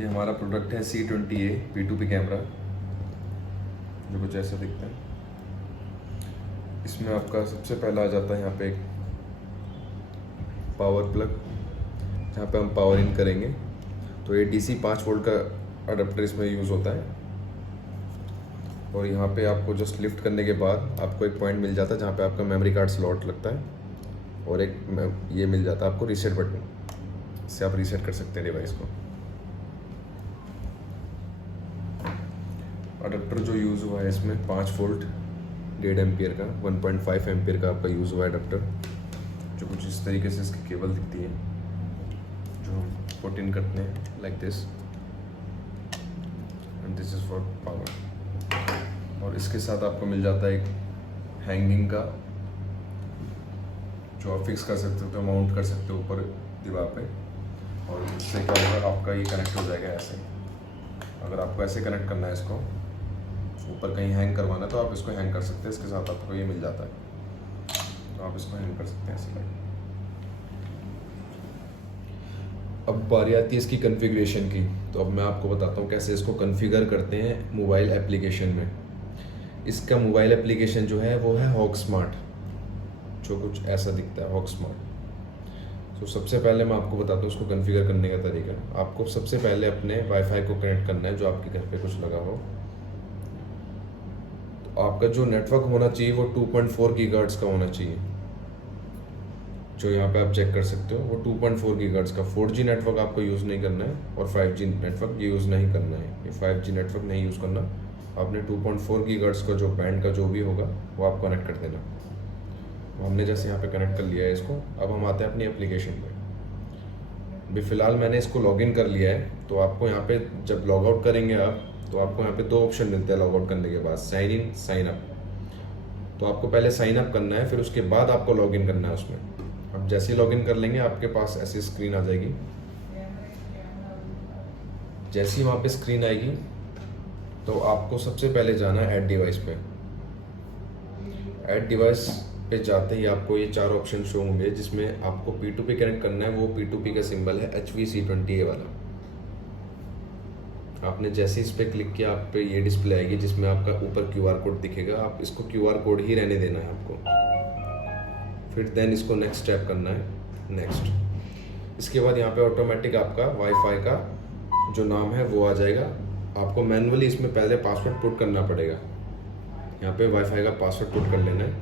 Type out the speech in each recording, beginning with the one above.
ये हमारा प्रोडक्ट है C20A P2P कैमरा, जो कुछ ऐसा दिखता है। इसमें आपका सबसे पहला आ जाता है यहाँ पे एक पावर प्लग, जहाँ पे हम पावर इन करेंगे। तो ये DC 5 वोल्ट का अडेप्टर इसमें यूज़ होता है। और यहाँ पे आपको जस्ट लिफ्ट करने के बाद आपको एक पॉइंट मिल जाता है जहाँ पे आपका मेमोरी कार्ड स्लॉट लगता है, और एक ये मिल जाता है आपको रीसेट बटन, इससे आप रीसेट कर सकते हैं डिवाइस को। अडेप्टर जो यूज़ हुआ है इसमें 5 वोल्ट 1.5 एम्पियर का 1.5 एम्पियर का आपका यूज़ हुआ है अडेप्टर, जो कुछ इस तरीके से इसकी केबल दिखती है, जो हम पुट इन करते हैं like this, and this is for power. और इसके साथ आपको मिल जाता है एक हैंगिंग का, जो आप फिक्स कर सकते हो, तो माउंट कर सकते हो ऊपर दीवार पे। और इससे क्या होगा, आपका ये कनेक्ट हो जाएगा ऐसे। अगर आपको ऐसे कनेक्ट करना है इसको, ऊपर कहीं हैंग करवाना है तो आप इसको हैंग कर सकते हैं। इसके साथ आपको ये मिल जाता है, तो आप इसको हैंग कर सकते हैं ऐसे। अब बारी आती है इसकी कॉन्फ़िगरेशन की। तो अब मैं आपको बताता हूँ कैसे इसको कॉन्फ़िगर करते हैं मोबाइल एप्लीकेशन में। इसका मोबाइल एप्लीकेशन जो है वो है हॉग स्मार्ट, जो कुछ ऐसा दिखता है, हॉग स्मार्ट। तो सबसे पहले मैं आपको बताता हूँ इसको कॉन्फ़िगर करने का तरीका। आपको सबसे पहले अपने वाईफाई को कनेक्ट करना है, जो आपके घर पे कुछ लगा हो। तो आपका जो नेटवर्क होना चाहिए वो 2.4 गीगाहर्ट्ज़ का होना चाहिए, जो यहाँ पे आप चेक कर सकते हो। वो 2.4 गीगाहर्ट्ज़ का 4G नेटवर्क आपको यूज़ नहीं करना है, और 5G नेटवर्क यूज़ नहीं करना है। ये 5G नेटवर्क नहीं यूज़ करना, आपने 2.4 गीगाहर्ट्ज़ का जो बैंड का जो भी होगा वो आप कनेक्ट कर देना। हमने जैसे यहाँ पे कनेक्ट कर लिया है इसको। अब हम आते हैं अपनी एप्लीकेशन पे। अभी फ़िलहाल मैंने इसको लॉगिन कर लिया है। तो आपको यहाँ पे जब लॉग आउट करेंगे आप, तो आपको यहाँ पे 2 ऑप्शन मिलते हैं लॉग आउट करने के बाद, साइन इन, साइन अप। तो आपको पहले साइन अप करना है, फिर उसके बाद आपको लॉगिन करना है उसमें। अब जैसे ही लॉगिन कर लेंगे आपके पास ऐसी स्क्रीन आ जाएगी। जैसे ही वहाँ पे स्क्रीन आएगी तो आपको सबसे पहले जाना है ऐड डिवाइस पे। ऐड डिवाइस पे जाते ही आपको ये 4 ऑप्शन शो होंगे, जिसमें आपको P2P कनेक्ट करना है। वो P2P का सिंबल है HVC20A वाला। आपने जैसे इस पर क्लिक किया, आप पे ये डिस्प्ले आएगी जिसमें आपका ऊपर QR कोड दिखेगा। आप इसको QR कोड ही रहने देना है आपको। फिर देन इसको नेक्स्ट टैप करना है, नेक्स्ट। इसके बाद यहाँ पे ऑटोमेटिक आपका वाईफाई का जो नाम है वो आ जाएगा। आपको मैनुअली इसमें पहले पासवर्ड पुट करना पड़ेगा। यहाँ पे वाईफाई का पासवर्ड पुट कर लेना है,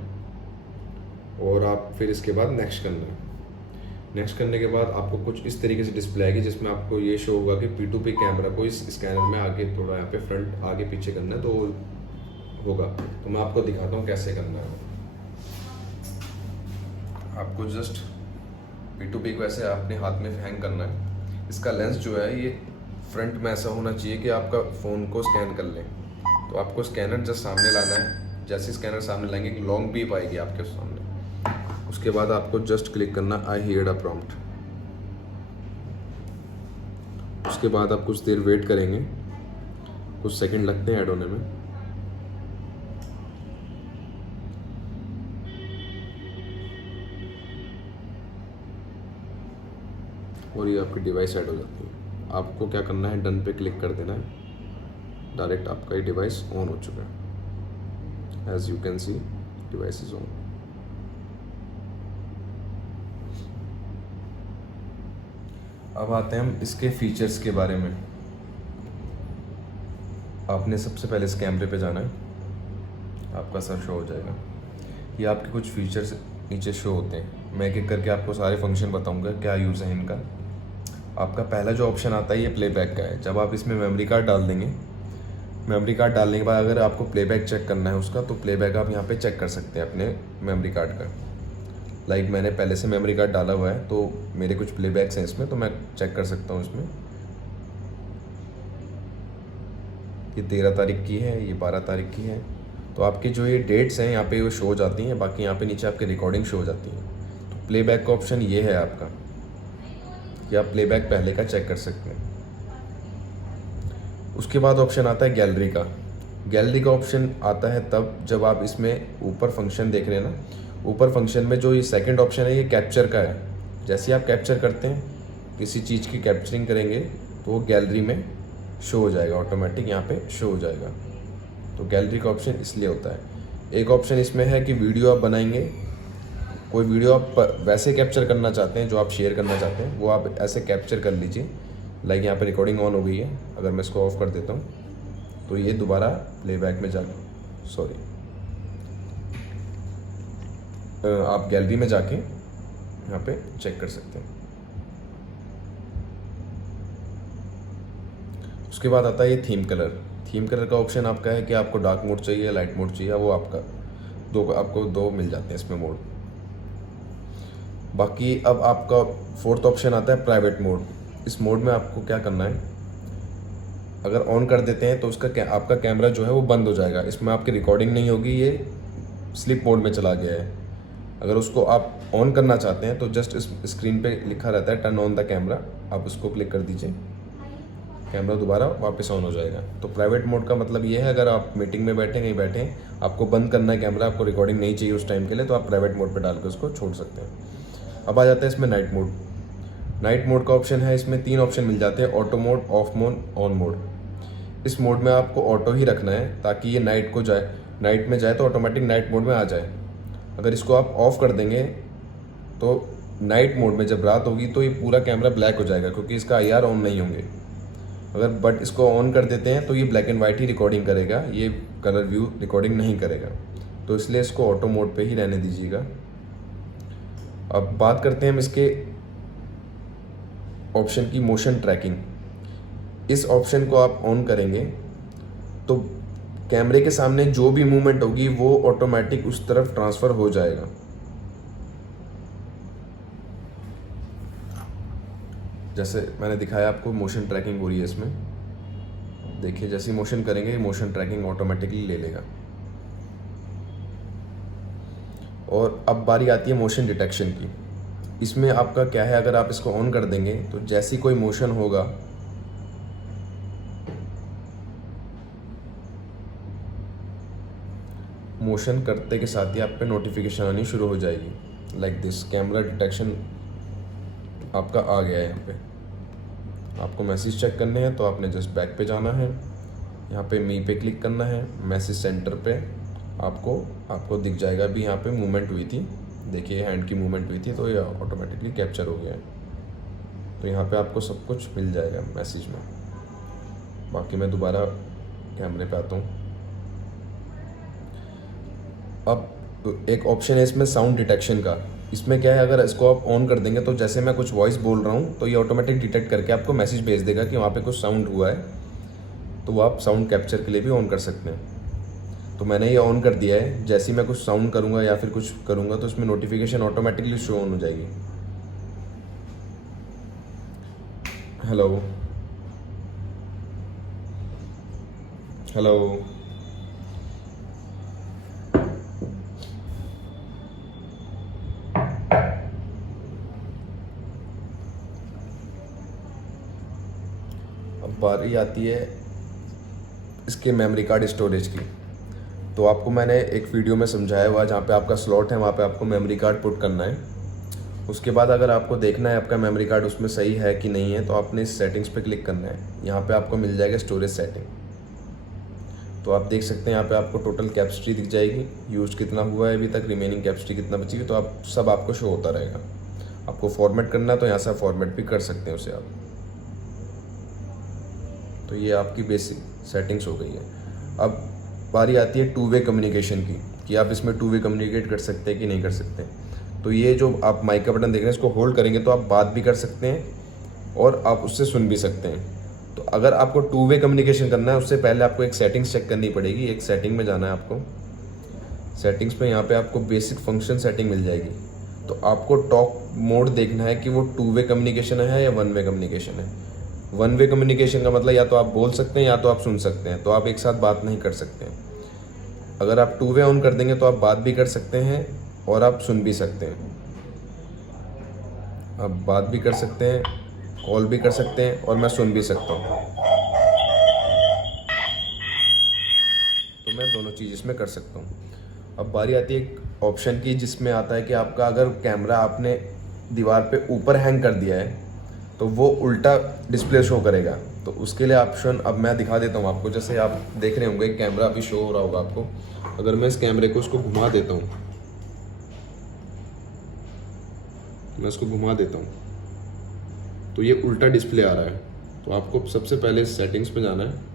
और आप फिर इसके बाद नेक्स्ट करना है। नेक्स्ट करने के बाद आपको कुछ इस तरीके से डिस्प्ले आएगी, जिसमें आपको ये शो होगा कि P2P कैमरा को इस स्कैनर में आगे थोड़ा यहाँ पे फ्रंट आगे पीछे करना है, तो होगा। तो मैं आपको दिखाता हूँ कैसे करना है। आपको जस्ट P2P को ऐसे अपने हाथ में हैंग करना है। इसका लेंस जो है ये फ्रंट में ऐसा होना चाहिए कि आपका फ़ोन को स्कैन कर ले। तो आपको स्कैनर जस्ट सामने लाना है। जैसे स्कैनर सामने लाएंगे, एक लॉन्ग बीप आएगी आपके सामने। उसके बाद आपको जस्ट क्लिक करना आई हियर अ प्रॉम्प्ट। उसके बाद आप कुछ देर वेट करेंगे, कुछ सेकंड लगते हैं ऐड होने में। और ये आपकी डिवाइस ऐड हो जाती है। आपको क्या करना है, डन पे क्लिक कर देना है। डायरेक्ट आपका ये डिवाइस ऑन हो चुका है। As you can see device is on. अब आते हैं हम इसके फीचर्स के बारे में। आपने सबसे पहले इस कैमरे पे जाना है, आपका सर शो हो जाएगा। ये आपके कुछ फीचर्स नीचे शो होते हैं। मैं एक एक करके आपको सारे फंक्शन बताऊंगा क्या यूज़ है इनका। आपका पहला जो ऑप्शन आता है ये प्लेबैक का है। जब आप इसमें मेमोरी कार्ड डाल देंगे, मेमोरी कार्ड डालने के बाद अगर आपको प्लेबैक चेक करना है उसका, तो प्लेबैक आप यहाँ पे चेक कर सकते हैं अपने मेमोरी कार्ड का। लाइक मैंने पहले से मेमोरी कार्ड डाला हुआ है, तो मेरे कुछ प्लेबैक्स हैं इसमें, तो मैं चेक कर सकता हूँ इसमें। ये 13 तारीख की है, ये 12 तारीख की है। तो आपकी जो ये डेट्स हैं यहाँ पे वो शो हो जाती हैं। बाकी यहाँ पे नीचे आपकी रिकॉर्डिंग शो हो जाती है। तो प्लेबैक का ऑप्शन ये है आपका, कि आप प्लेबैक पहले का चेक कर सकते हैं। उसके बाद ऑप्शन आता है गैलरी का। गैलरी का ऑप्शन आता है तब जब आप इसमें ऊपर फंक्शन देख रहे हैं ना, ऊपर फंक्शन में जो ये सेकंड ऑप्शन है ये कैप्चर का है। जैसे आप कैप्चर करते हैं, किसी चीज़ की कैप्चरिंग करेंगे, तो वो गैलरी में शो हो जाएगा, ऑटोमेटिक यहाँ पे शो हो जाएगा। तो गैलरी का ऑप्शन इसलिए होता है। एक ऑप्शन इसमें है कि वीडियो आप बनाएंगे, कोई वीडियो आप वैसे कैप्चर करना चाहते हैं जो आप शेयर करना चाहते हैं, वो आप ऐसे कैप्चर कर लीजिए। लाइक यहाँ पे रिकॉर्डिंग ऑन हो गई है, अगर मैं इसको ऑफ कर देता हूँ तो ये दोबारा प्लेबैक में आप गैलरी में जाके यहाँ पे चेक कर सकते हैं। उसके बाद आता है ये थीम कलर। थीम कलर का ऑप्शन आपका है कि आपको डार्क मोड चाहिए या लाइट मोड चाहिए, वो आपको दो मिल जाते हैं इसमें मोड। बाकी अब आपका फोर्थ ऑप्शन आता है प्राइवेट मोड। इस मोड में आपको क्या करना है, अगर ऑन कर देते हैं तो आपका कैमरा जो है वो बंद हो जाएगा, इसमें आपकी रिकॉर्डिंग नहीं होगी, ये स्लिप मोड में चला गया है। अगर उसको आप ऑन करना चाहते हैं तो जस्ट इस स्क्रीन पे लिखा रहता है टर्न ऑन द कैमरा, आप उसको क्लिक कर दीजिए, कैमरा दोबारा वापस ऑन हो जाएगा। तो प्राइवेट मोड का मतलब ये है, अगर आप मीटिंग में बैठे कहीं बैठे, आपको बंद करना है कैमरा, आपको रिकॉर्डिंग नहीं चाहिए उस टाइम के लिए, तो आप प्राइवेट मोड पे डाल के उसको छोड़ सकते हैं। अब आ जाता है इसमें नाइट मोड। नाइट मोड का ऑप्शन है, इसमें 3 ऑप्शन मिल जाते हैं, auto mode, of mode, on mode. इस मोड में आपको ऑटो ही रखना है ताकि ये नाइट में जाए तो ऑटोमेटिक नाइट मोड में आ जाए। अगर इसको आप ऑफ कर देंगे तो नाइट मोड में जब रात होगी तो ये पूरा कैमरा ब्लैक हो जाएगा, क्योंकि इसका IR ऑन नहीं होंगे। बट इसको ऑन कर देते हैं तो ये black and white he recording करेगा, ये कलर व्यू रिकॉर्डिंग नहीं करेगा। तो इसलिए इसको ऑटो मोड पे ही रहने दीजिएगा। अब बात करते हैं हम इसके ऑप्शन की, मोशन ट्रैकिंग। इस ऑप्शन को आप ऑन करेंगे तो कैमरे के सामने जो भी मूवमेंट होगी वो ऑटोमेटिक उस तरफ ट्रांसफ़र हो जाएगा। जैसे मैंने दिखाया आपको मोशन ट्रैकिंग हो रही है इसमें, देखिए जैसे मोशन करेंगे मोशन ट्रैकिंग ऑटोमेटिकली ले लेगा। और अब बारी आती है मोशन डिटेक्शन की। इसमें आपका क्या है, अगर आप इसको ऑन कर देंगे तो जैसी कोई मोशन होगा मोशन करते के साथ ही आप पे नोटिफिकेशन आनी शुरू हो जाएगी, लाइक दिस। कैमरा डिटेक्शन आपका आ गया है। यहाँ पे आपको मैसेज चेक करने हैं तो आपने जस्ट बैक पे जाना है, यहाँ पे मी पे क्लिक करना है, मैसेज सेंटर पे आपको दिख जाएगा भी यहाँ पे मूवमेंट हुई थी, देखिए हैंड की मूवमेंट हुई थी तो ये ऑटोमेटिकली कैप्चर हो गया है। तो यहाँ पे आपको सब कुछ मिल जाएगा मैसेज में। बाकी मैं दोबारा कैमरे पे आता हूँ। अब एक ऑप्शन है इसमें साउंड डिटेक्शन का। इसमें क्या है, अगर इसको आप ऑन कर देंगे तो जैसे मैं कुछ वॉइस बोल रहा हूँ तो ये ऑटोमेटिक डिटेक्ट करके आपको मैसेज भेज देगा कि वहाँ पे कुछ साउंड हुआ है, तो वो आप साउंड कैप्चर के लिए भी ऑन कर सकते हैं। तो मैंने ये ऑन कर दिया है, जैसे ही मैं कुछ साउंड करूँगा या फिर कुछ करूँगा तो इसमें नोटिफिकेशन ऑटोमेटिकली शो ऑन हो जाएगी। हेलो हेलो बारी आती है इसके मेमोरी कार्ड स्टोरेज की। तो आपको मैंने एक वीडियो में समझाया हुआ, जहाँ पे आपका स्लॉट है वहाँ पे आपको मेमोरी कार्ड पुट करना है। उसके बाद अगर आपको देखना है आपका मेमोरी कार्ड उसमें सही है कि नहीं है तो आपने इस सेटिंग्स पे क्लिक करना है। यहाँ पे आपको मिल जाएगा स्टोरेज सेटिंग। तो आप देख सकते हैं यहाँ पे आपको टोटल कैपेसिटी दिख जाएगी, यूज कितना हुआ है अभी तक, रिमेनिंग कैपेसिटी कितना बची है, तो आप सब आपको शो होता रहेगा। आपको फॉर्मेट करना है तो यहाँ से फॉर्मेट भी कर सकते हैं उसे आप। तो ये आपकी बेसिक सेटिंग्स हो गई है। अब बारी आती है 2 वे कम्युनिकेशन की, कि आप इसमें 2 वे कम्युनिकेट कर सकते हैं कि नहीं कर सकते। तो ये जो आप माइक का बटन देख रहे हैं इसको होल्ड करेंगे तो आप बात भी कर सकते हैं और आप उससे सुन भी सकते हैं। तो अगर आपको 2 वे कम्युनिकेशन करना है उससे पहले आपको एक सेटिंग्स चेक करनी पड़ेगी। एक सेटिंग में जाना है आपको, सेटिंग्स में यहाँ पे आपको बेसिक फंक्शन सेटिंग मिल जाएगी। तो आपको टॉक मोड देखना है कि वो 2 वे कम्युनिकेशन है या 1 वे कम्युनिकेशन है। 1 वे कम्युनिकेशन का मतलब या तो आप बोल सकते हैं या तो आप सुन सकते हैं, तो आप एक साथ बात नहीं कर सकते हैं। अगर आप 2 वे ऑन कर देंगे तो आप बात भी कर सकते हैं और आप सुन भी सकते हैं। आप बात भी कर सकते हैं, कॉल भी कर सकते हैं और मैं सुन भी सकता हूँ। तो मैं दोनों चीज़ इसमें कर सकता हूँ। अब बारी आती है एक ऑप्शन की जिसमें आता है कि आपका अगर कैमरा आपने दीवार पे ऊपर हैंग कर दिया है तो वो उल्टा डिस्प्ले शो करेगा। तो उसके लिए ऑप्शन अब मैं दिखा देता हूँ आपको। जैसे आप देख रहे होंगे कैमरा अभी शो हो रहा होगा आपको। अगर मैं इस कैमरे को उसको घुमा देता हूँ, मैं इसको घुमा देता हूँ तो ये उल्टा डिस्प्ले आ रहा है। तो आपको सबसे पहले इस सेटिंग्स पे जाना है।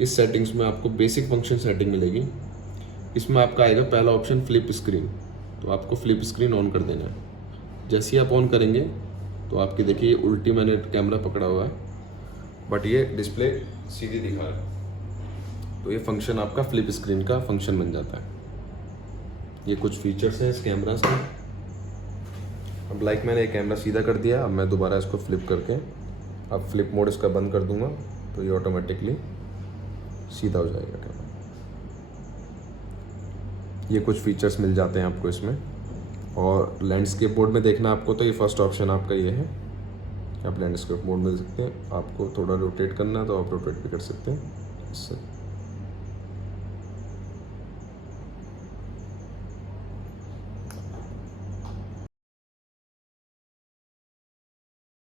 इस सेटिंग्स में आपको बेसिक फंक्शन सेटिंग मिलेगी। इसमें आपका आएगा पहला ऑप्शन फ्लिप स्क्रीन। तो आपको फ्लिप स्क्रीन ऑन कर देना है। जैसे ही आप ऑन करेंगे तो आपकी देखिए उल्टी मैंने कैमरा पकड़ा हुआ है बट ये डिस्प्ले सीधी दिखा रहा है। तो ये फंक्शन आपका फ्लिप स्क्रीन का फंक्शन बन जाता है। ये कुछ फीचर्स हैं इस कैमरा से। अब लाइक मैंने ये कैमरा सीधा कर दिया। अब मैं दोबारा इसको फ्लिप करके अब फ्लिप मोड इसका बंद कर दूंगा तो ये ऑटोमेटिकली सीधा हो जाएगा कैमरा। ये कुछ फीचर्स मिल जाते हैं आपको इसमें। और लैंडस्केप मोड में देखना आपको तो ये फर्स्ट ऑप्शन आपका ये है। आप लैंडस्केप मोड में देख सकते हैं। आपको थोड़ा रोटेट करना है तो आप रोटेट भी कर सकते हैं इससे।